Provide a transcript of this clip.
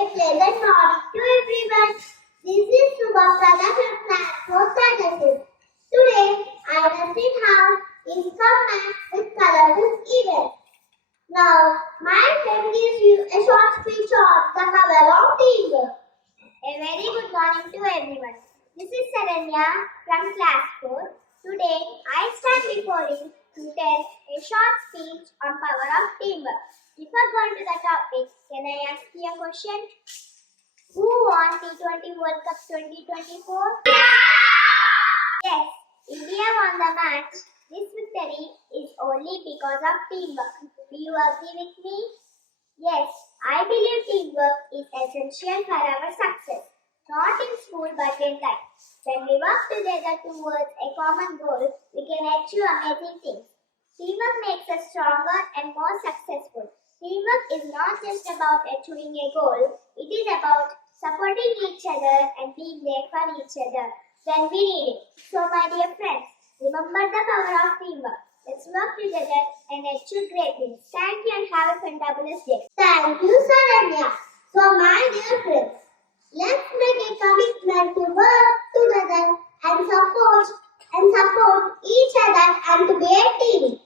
A pleasant morning to everyone. This is Subhaprada from class 4th. Today, our nesting house is covered with colorful events. Now, my friend gives you a short speech on the power of teamwork. A very good morning to everyone. This is Saranya from class 4. Today, I stand before you to tell a short speech on power of teamwork. Before going to the topic, can I ask you a question? Who won T20 World Cup 2024? Yes, India won the match. This victory is only because of teamwork. Do you agree with me? Yes, I believe teamwork is essential for our success. Not in school but in life. When we work together towards a common goal, we can achieve amazing things. Teamwork makes us stronger and more successful. Teamwork is not just about achieving a goal, it is about supporting each other and being there for each other when we need it. So my dear friends, remember the power of teamwork. Let's work together and achieve great things. Thank you and have a fantabulous day. Thank you, Saranya. So my dear friends, let's make a commitment to work together and support each other and to be a team.